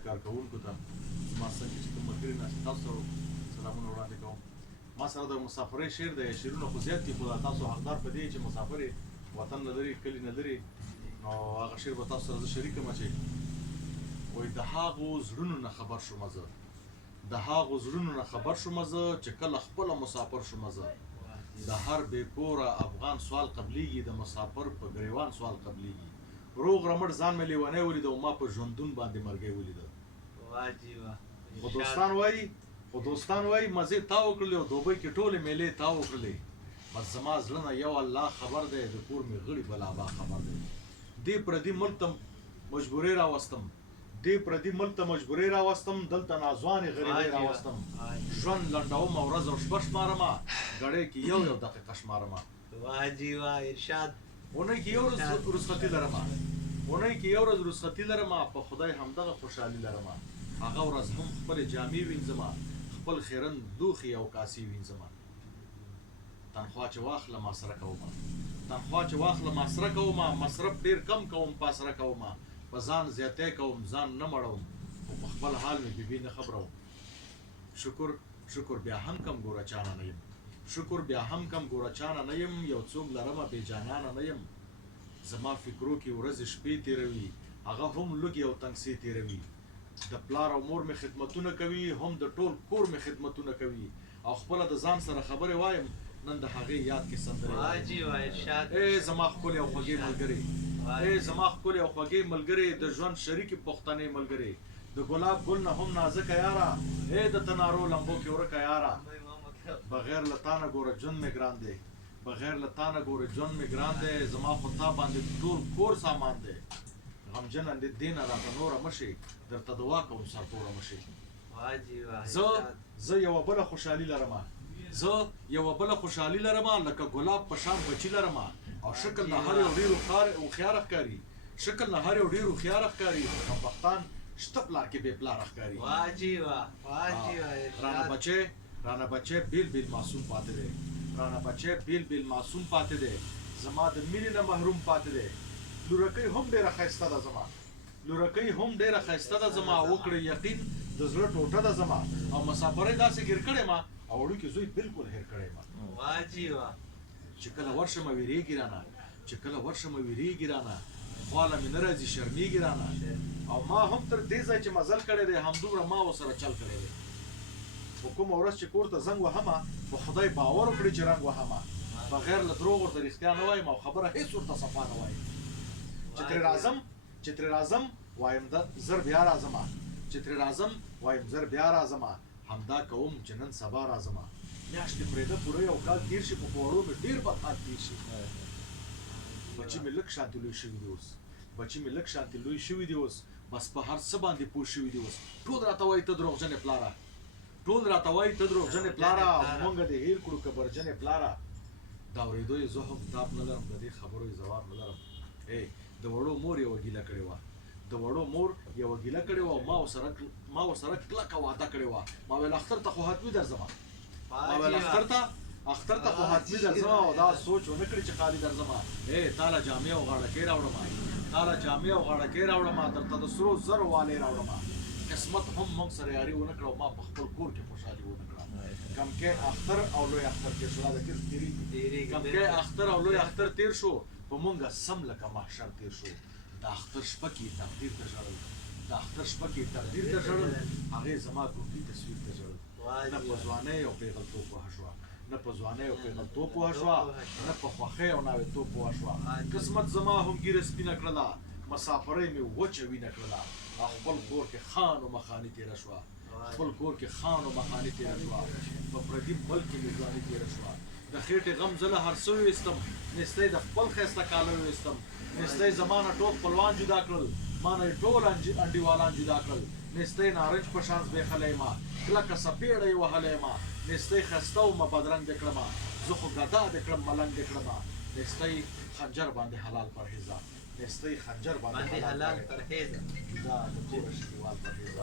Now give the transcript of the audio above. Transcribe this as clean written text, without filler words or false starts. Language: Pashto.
ته کارکوونکو ته زما څنګه چې کوم ملګري ناست تاسو سره سلامونه وړاندې کوم ما سره د مسافرۍ شعر دی شعرونه خو زیات دي خو تاسو حقدار په دې چې مسافر وطن نه لري کلي نه لري نو هغه شعر به تاسو سره زه شریک کړم چې وایي د هغو زړونو نه خبر شوم زه د هغو زړونو نه خبر شوم زه چې کله خپله مسافر شوم زه د هر بې کوره افغان سوال قبلیږي د مسافر په ګریوان سوال قبلیږي روغ رمټ ځان مې لیونی ولید او ما په ژوندون باندې مرګی ولیده خو دوستان وایي مزې تا وکړلې او دوبۍ کې ټولې میلې تا وکړلې بس زما زړه نه یو الله خبر دی د کور مې غړي بلابا خبر دی دې پردي ملک ته مجبورۍ راوستم دلته نازوانې غریبۍ راوستم ژوند لنډوم او ورځ او شپه شمارمه ګړۍ کې یو دقیقه شمارمه اونۍ کې یو ورځ رخصتي لرمه په خدای همدغه خوشحالي لرمه هغه ورځ هم خپلې جامې وینځمه خپل خیرن دوخي او کاسې وینځمه تنخوا چې واخله ماسره کومه مصرف ډېر کم کوم پاسره کومه په ځان زیاتی کوم ځان نه مړوم خو په خپل حال مې بیبي نه خبروم شکر بیا هم کم ګوره چانه نه یم یو څوک لرمه بې جانانه نه یم زما فکرو کې ورځې شپې تېروي هغه هم لږې او تنګسې تېروي د پلار او مور مې خدمتونه کوي هم د ټول کور مې خدمتونه کوي او خپله د ځان سره خبرې وایم نن د هغې یاد کې سندرې زما ښکلې او خوږې ملګرې د ژوند شریکې پښتنې ملګرې د ګلاب ګل نه هم نازکه یاره د تنارو لمبو کې ورکه یاره بغیر له تا نه ګوره ژوند مې ګران دی زما خو تا باندې ټول کور سامان دی غمجنه دې نه راته نوره مه شي درته دعا کوم سرتوره مه شي زه یوه بله خوشحالي لرمه لکه ګلاب په شان بچي لرمه او شکل نه هر یو ډېر هوښیاره ښکاري پښتان شته پلار کې بې پلاره ښکاري رانه بچی بیل معصوم پاتې دی زما د مینې نه محروم پاتې دی لورکۍ هم ډېره ښایسته ده زما وکړې یقین د زړه ټوټه ده زما او مسافرۍ داسې ګیر کړې ما او وړوکې زوی بالکل هېر کړی ما چې کله ورشم ویرېږي رانه خواله مې نه راځي شرمېږي رانه او ما هم تر دې ځای چې مزل کړی دی همدومره ما ورسره چل کړی دی خو کومه ورځ چې کور ته زنګ وهمه په خدای باور وکړي چې رنګ وهمه بغیر له دروغ ورته رښتیا نه وایم او خبره هېڅ ورته صفا نه وایم چې ترې راځم وایم زر بیا راځمه همدا کوم چې نن سبا راځمه میاشتې پرېده پوره یو کال تېر شي په خوړو مې ډېر بد حال تېر شي بچي مې لږ شانتې لوی شوي دي اوس بس په هر څه باندې پوه شوي دي اوس ټول راته وایي ته دروغجنې پلاره مونږ دې هېر کړو که برجنې پلاره د اورېدو یې زه هم تاب نه لرم د دې خبرو یې ځواب نه لرم د وړو مور یوه ګیله کړې وه ما ورسره کلکه وعده کړې وه ما ویل اختر ته خو حتمي درځم او دا سوچ ونه کړي چې خالي درځم تاله جامې او غاړکۍ راوړم درته د سرو زرو والې راوړم قسمت هم موږ سره یاري ونه کړه او ما په خپل کور کې خوشحالي ونه کړه کمکی اختر او لوی اختر تېر شو په مونږه سم لکه محشر تېر شو د اختر شپه کې تقدیر ته ژړل هغې زما ګوګلي تصویر ته ژړل نه په ځوانۍ او پیغلتوب پوهه شوه نه په خوښۍ او ناوېتوب پوهه شوه قسمت زما هم ګیره سپینه کړله مسافرۍ مې وچه وینه کړله خپل کور کې خان و مخاني تېره شوه په پردي ملک کې مې ځواني تېره شوه د خېټې غم زه له هر څه وویستم نستی د خپل ښایسته کاله وویستم نستی زما نه ټول خپلوان جدا کړل ما نه ټول انډیوالان جدا کړل نستی نارنج په شان زبېښلی ما کلکه څپېړه یې وهلی ما نستی ښایسته ومه بدرنګ دې کړمه زه خو ګدا دې کړم ملنګ دې کړمه نستی خنجر باندې حلال پرهیزه دا د کوره شکیوال پرهیزه